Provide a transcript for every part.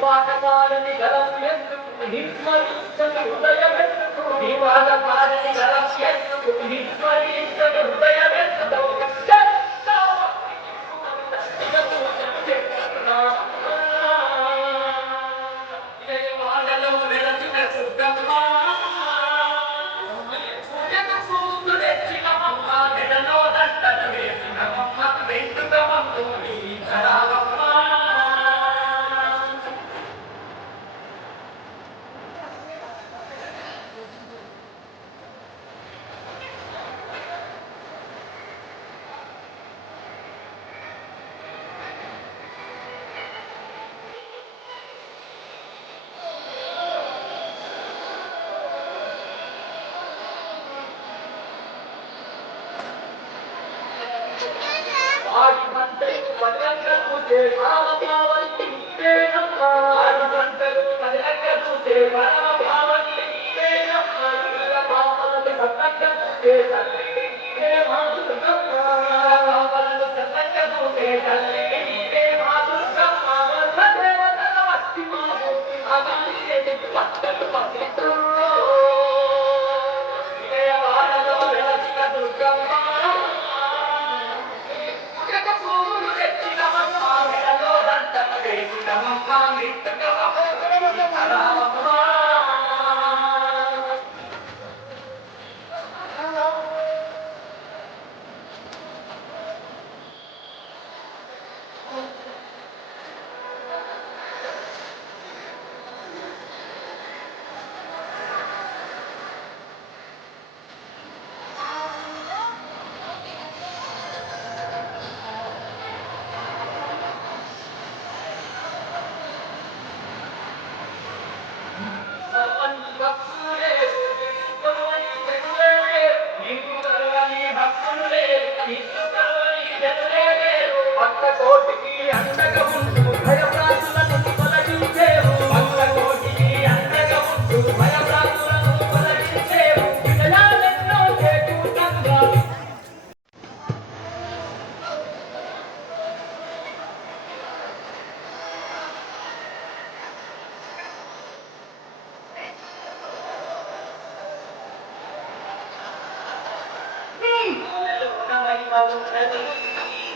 పాఠశాలని గలం ఎందుకు నిర్మలించని హృదయమెందుకు వివాదపాలని గలం ఎందుకు నిర్మలించని హృదయమెందుకు వాళ్ళలో వెలసిన సుఖమ్మ తెచ్చినమ్మ మెడలో దండలు వేసినమ్మ వెంటుకమ్మ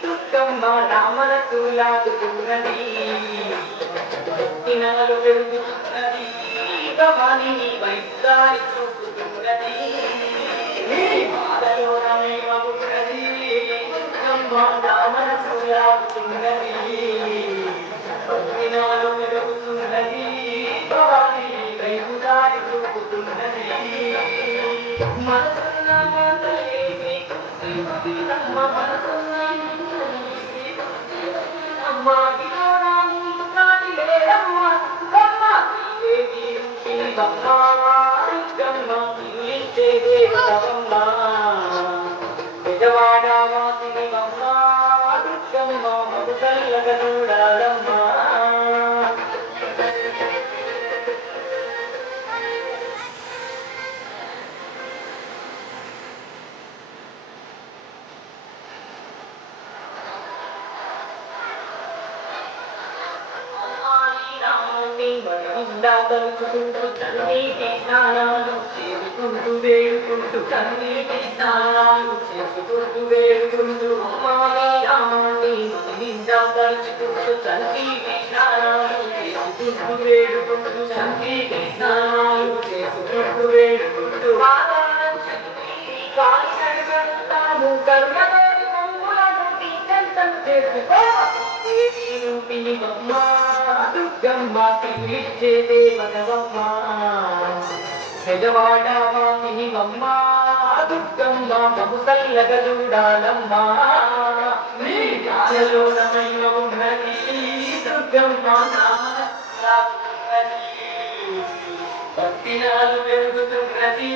దుర్గమ్మ రామనకు లాగుతున్నది దినాలు వెలుగుతున్నది భవాని వైద్యాన్ని చూపుతున్నది బాధలో రమేమవుతున్నది దుర్గమ్మ రామనకు లాగుతున్నది దినాలు వెలుగుతున్నది భవాని వైద్యాన్ని చూపుతున్నది విజయవాడవాసిని బొమ్మ దుర్గమ్మ మగుతల్లగ చూడాలమ్మ తలుచుకుంటూ తన్నీటి స్నానాలు చేసుకుంటూ వేడుకుంటూ తన్నీటి స్నానాలు చేసుకుంటూ వేడుకుంటూ అమ్మాని తలుచుకుంటూ తన్నీటి స్నానాలు చేసుకుంటూ వేడుకుంటూ తన్నీటి స్నానాలు చేసుకుంటూ వేడుకుంటూ కాలు కరుణదేవి మమ్ములను తీర్చంతం చేసుకో దుర్గమ్మ తిరిగిచ్చే దేవతవమ్మ పెదవాడవాసిని అమ్మ దుర్గమ్మ మగుసల్లగ చూడాలమ్మ నీ కాలలోనమైన ఉన్నది దుర్గమ్మ భక్తినాలు పెరుగుతున్నది